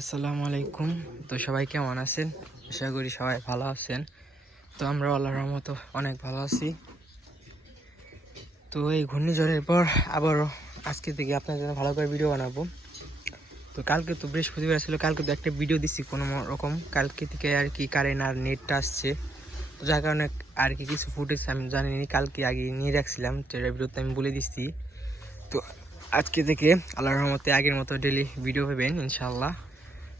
আসসালামু আলাইকুম। তো সবাই কেমন আছেন? আশা করি সবাই ভালো আছেন। তো আমরা আল্লাহর রহমত অনেক ভালো আছি। তো এই ঘূর্ণিঝড়ের পর আবারও আজকে থেকে আপনার জন্য ভালো করে ভিডিও বানাবো। তো কালকে তো বৃহস্পতিবার ছিল, কালকে তো একটা ভিডিও দিচ্ছি কোনো রকম। কালকে থেকে আর কি কারেন্ট আর নেটটা আসছে। তো যার কারণে আর কি কিছু ফুটেজ আমি জানিনি, কালকে আগে নিয়ে রাখছিলাম। তো এটা ভিডিওতে আমি বলে দিচ্ছি। তো আজকে থেকে আল্লাহর রহমতে আগের মতো ডেলি ভিডিও পাবেন ইনশাল্লাহ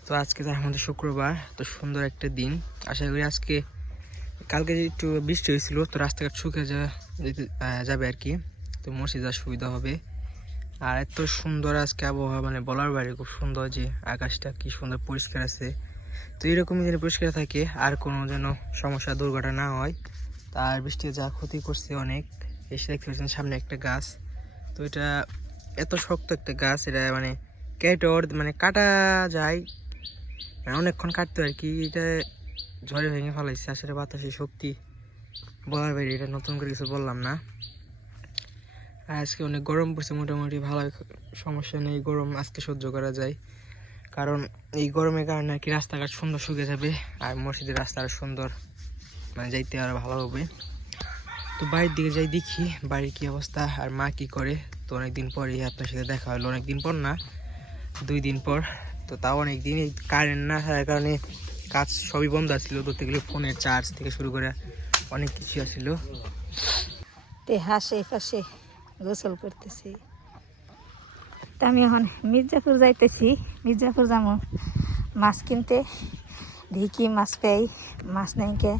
তো আজকে তো আমাদের শুক্রবার, তো সুন্দর একটা দিন। আশা করি আজকে, কালকে যে একটু বৃষ্টি হয়েছিল, তো রাস্তাঘাট শুকিয়ে যা যাবে আর কি। তো মসজিদ যাওয়ার সুবিধা হবে। আর এত সুন্দর আজকে আবহাওয়া মানে বলার বাইরে খুব সুন্দর যে আকাশটা কি সুন্দর পরিষ্কার আছে। তো এরকমই যেন পরিষ্কার থাকে, আর কোনো যেন সমস্যা, দুর্ঘটনা না হয়। তার বৃষ্টি যা ক্ষতি করছে অনেক। এসে দেখতে পাচ্ছেন সামনে একটা গাছ। তো এটা এত শক্ত একটা গাছ, এটা মানে কেটে মানে কাটা যায়। অনেকক্ষণ কাটতো আর কি। এটা ঝড়ে ভেঙে ফেলাইছে, আসলে বাতাসে শক্তি বলার বাইরে এটা নতুন করে কিছু বললাম না। আর আজকে অনেক গরম পড়ছে, মোটামুটি ভালো সমস্যা নেই, গরম আজকে সহ্য করা যায়। কারণ এই গরমের কারণে আর কি রাস্তাঘাট সুন্দর শুকিয়ে যাবে, আর মসজিদের রাস্তা আরও সুন্দর মানে যাইতে আরও ভালো হবে। তো বাড়ির দিকে যাই দেখি, বাড়ির কি অবস্থা, আর মা কি করে। তো অনেকদিন পরেই আপনার সাথে দেখা হলো, অনেকদিন পর না, দুই দিন পর। তো তাও অনেক দিন এই কারেন্ট না থাকার কারণে কাজ সবই বন্ধ আছিল। ধরতে গেলে ফোনের চার্জ থেকে শুরু করে অনেক কিছু আছিল। তে হাসে পাশে গোসল করতেছি। তা আমি এখন মির্জাপুর যাইতেছি। মির্জাপুর যাব। মাছ কিনতে। দেখি কি মাছ পাই মাছ নেই মাছের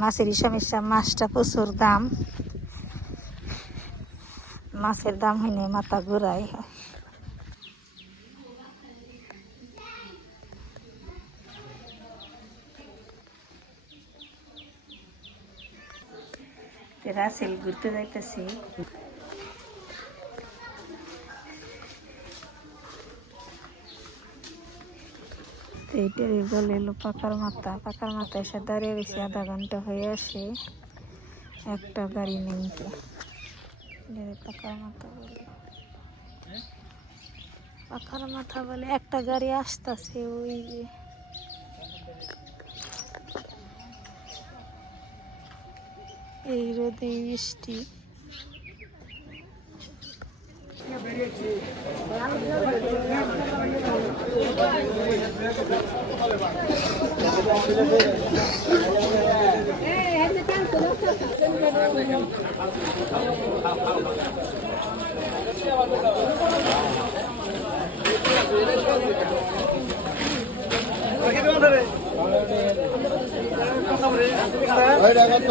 মাছেরই সমস্যা মাছটা প্রচুর দাম। মাছের দাম হয়নি মাথা ঘুরাই রাসেল ঘুরতে যাইতেছি এইটারই বলে এলো পাকার মাথা। পাকার মাথা এসে দাঁড়িয়ে রয়েছে আধা ঘণ্টা হয়ে আসে। একটা গাড়ি নেই তো। পাকার মাথা বলে। পাকার মাথা বলে একটা গাড়ি আসতেছে, ওই যে এই রোদে বৃষ্টি ওইটা কত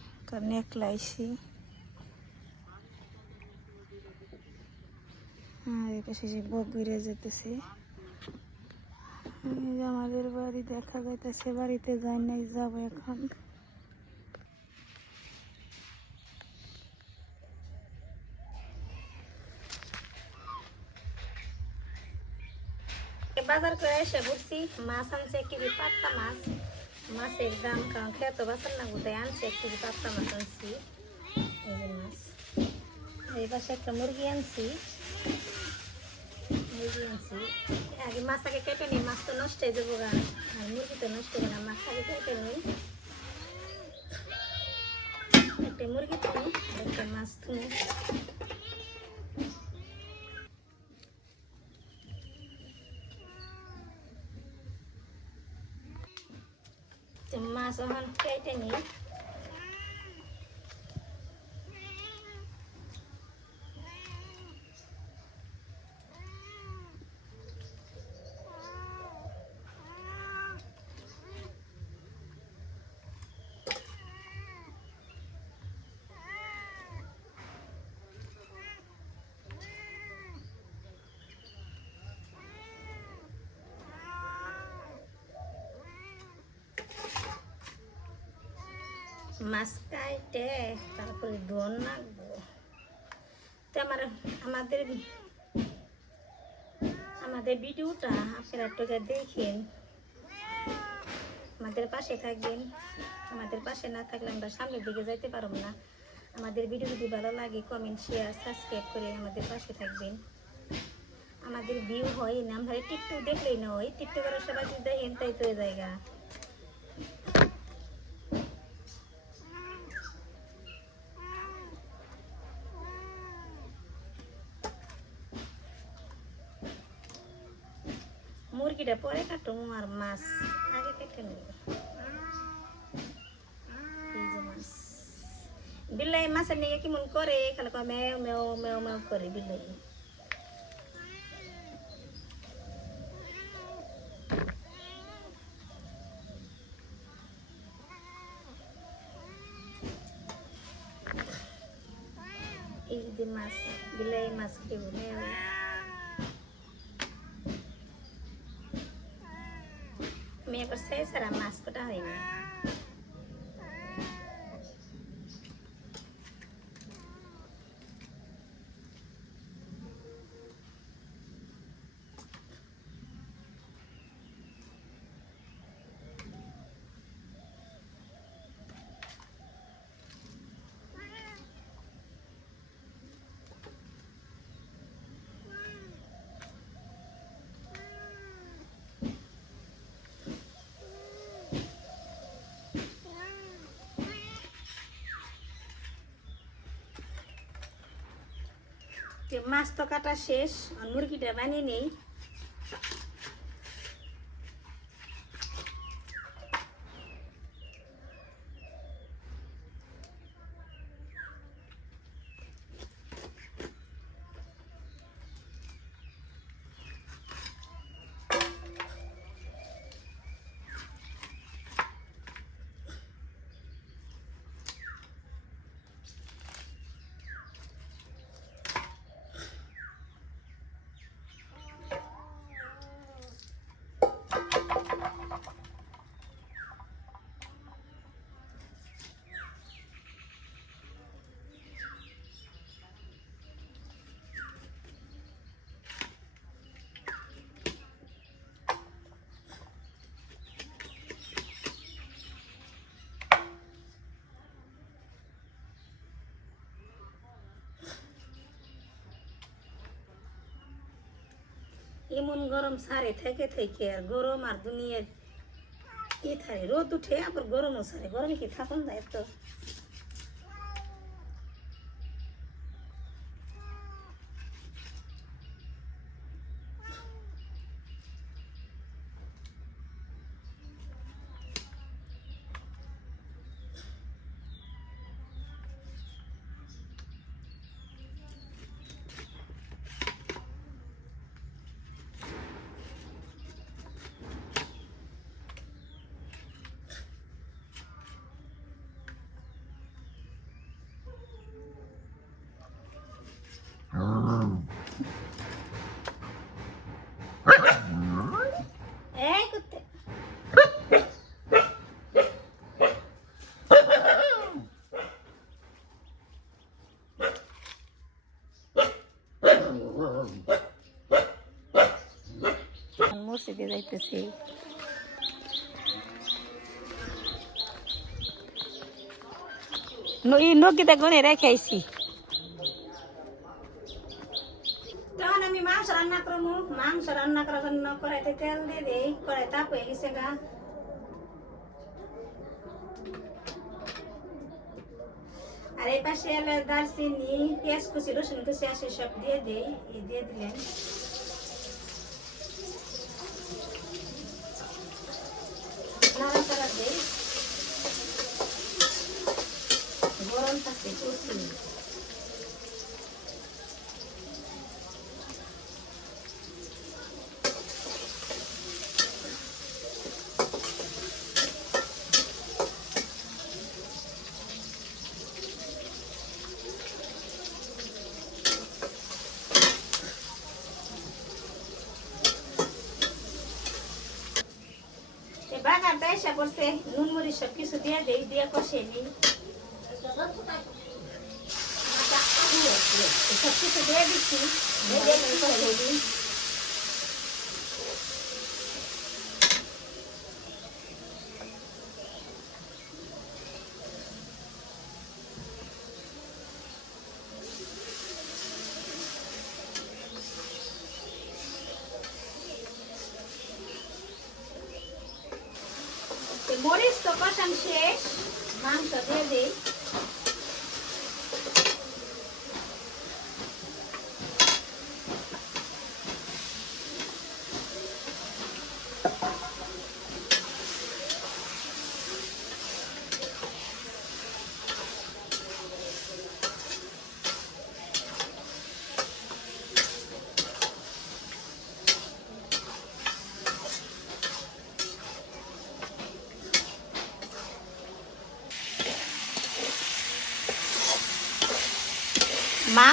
কারণ একলা যে ঘুরে যেতেছে। আমাদের বাড়ি দেখা যাইতেছে, বাড়িতে যাই নাই, যাব এখন। বাজার করে এসে বুঝছি মাছ আনছে কেজি পাত্তা মাছ। মাছের দাম কারণ খেয়ে তো বাঁচার না কোথায় আনছে এক কেজি পাত্তা মাছ আনছি। এই যে মাছ। এই পাশে একটা মুরগি আনছি। মুরগি আনছি। আগে মাছ আগে কেটে নিই, মাছ তো নষ্ট হয়ে যাব গা। আর মুরগি তো নষ্ট হবে না মাছ আগে কেটে নিই। একটা মুরগি তুমি একটা মাছ তুমি তো মাছ মাছ কাইটে তারপরে ধোন রাখব তো আমার, আমাদের আমাদের ভিডিওটা আপনারা একটু দেখেন। আমাদের পাশে থাকবেন। আমাদের পাশে না থাকলে আমরা সামনের দিকে যাইতে পারব না। আমাদের ভিডিও যদি ভালো লাগে কমেন্ট শেয়ার সাবস্ক্রাইব করে আমাদের পাশে থাকবেন। আমাদের ভিউ হয় না, আমরা টিকটক দেখলেই না হয়। টিকটকের সবাই দেখেন তাই তো জায়গা মুরগিটা পরে কাটো আর মাছ আগে কেটে নেব এই যে মাছ বিলাই মাছের নিয়ে কেমন করে খালি কয় মেও মেও মেও মেও করে বিলাই এই যে মাছ বিলাই মাছ খেব মেও মেয়ে করছে সারা মাছ কটা হয়নি তো মাছ তো কাটা শেষ মুরগিটা বানিয়ে নেই। এমন গরম সারে থেকে থেকে আর গরম আর দুনিয়ার ই থাকে। রোদ উঠে আবার গরমও সারে। গরমে কি থাকুন যায় তো এই কুত্তে যাইতেছি এই নগিটা গনে রেখে আইছি। তখন আমি মাংস রান্না করব মাংস রান্না করার জন্য তেল দিয়ে দিই। কড়াই তাপ হয়ে গেছে গা। আর এই পাশে এলে দারচিনি, পেঁয়াজ কুচি, রসুন কুচি আসে সব দিয়ে দিই। দিয়ে দিলেন নাড়াচাড়া দিই গরম থাকতে কুচি বাগানটা এসে পড়ছে নুন, মরিচ সব কিছু দিয়ে দেই, দিয়ে কষে নিই। সব কিছু দিয়ে দিচ্ছি দিয়ে তো কষান শেষ। মাংস দিয়ে দিই।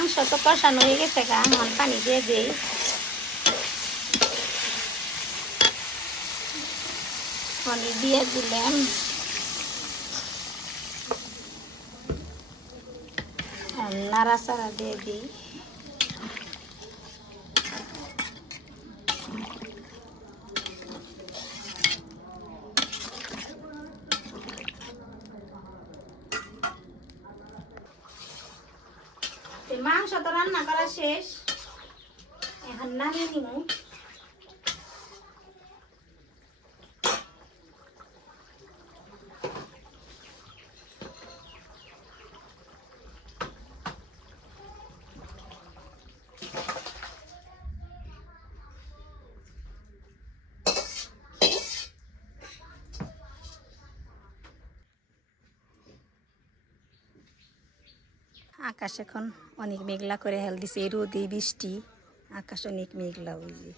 মাংস তো কষানো হয়ে গেছে গা আমার পানি দিয়ে দিই। পানি দিয়ে দিলাম। নাড়া নাড়াচাড়া দিয়ে দিই তো মাংস তো রান্না করা শেষ এখন নামিয়ে নিমু আকাশ এখন অনেক মেঘলা করে হেল দিছে, রোদে, বৃষ্টি। আকাশ অনেক মেঘলা যে।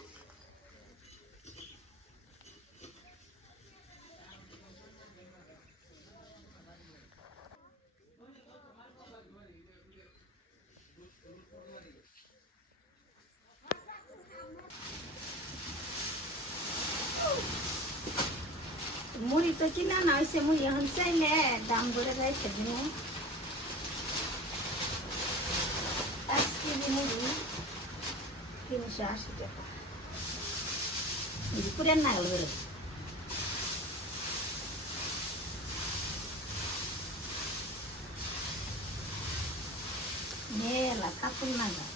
মুড়ি তো কিনা না হয়েছে মুড়ি এখন চাইলে দাম বলে যাইছে দিনে পাঁচ কেজি মুড়ি তিনশো আশি টাকা পুরেন না গেল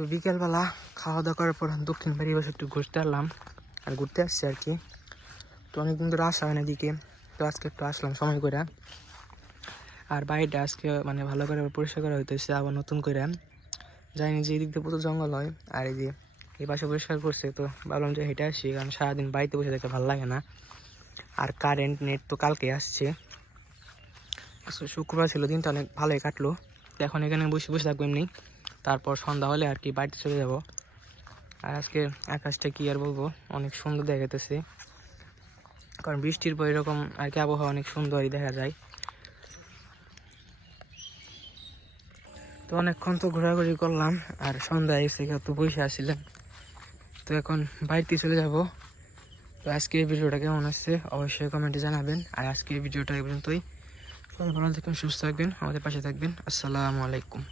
তো বিকেলবেলা খাওয়া দাওয়া করার পর দক্ষিণ বাড়ি বসে একটু ঘুরতে আসলাম আর ঘুরতে আসছি আর কি। তো অনেকদিন ধরে আসা হয় না এদিকে। তো আজকে একটু আসলাম সময় করে। আর বাড়িটা আজকে মানে ভালো করে পরিষ্কার করা হইতেছে, আবার নতুন করে। জানি যে এদিক দিয়ে প্রচুর জঙ্গল হয় আর এই যে এই পাশে পরিষ্কার করছে, তো ভাবলাম যে হেঁটে আসি, কারণ সারাদিন বাড়িতে বসে থাকতে ভালো লাগে না। আর কারেন্ট নেট তো কালকে আসছে। আজকে শুক্রবার ছিল, দিনটা অনেক ভালোই কাটলো। এখন এখানে বসে বসে থাকব এমনি। তারপর সন্ধ্যা হলে আর কি বাড়িতে চলে যাব। আর আজকে আকাশটা কি আর বলব? অনেক সুন্দর দেখাতেছে কারণ বৃষ্টির পর এরকম আর কি আবহাওয়া অনেক সুন্দরই দেখা যায়। তো অনেকক্ষণ তো ঘোরাঘুরি করলাম, আর সন্ধ্যা এসে তো বসে আসছিলাম তো এখন বাড়িতে চলে যাব। তো আজকে এই ভিডিওটা কেমন আসছে অবশ্যই কমেন্টে জানাবেন। আর আজকে এই ভিডিওটা এই পর্যন্তই। ভালো থাকবেন, সুস্থ থাকবেন, আমাদের পাশে থাকবেন। আসসালামু আলাইকুম।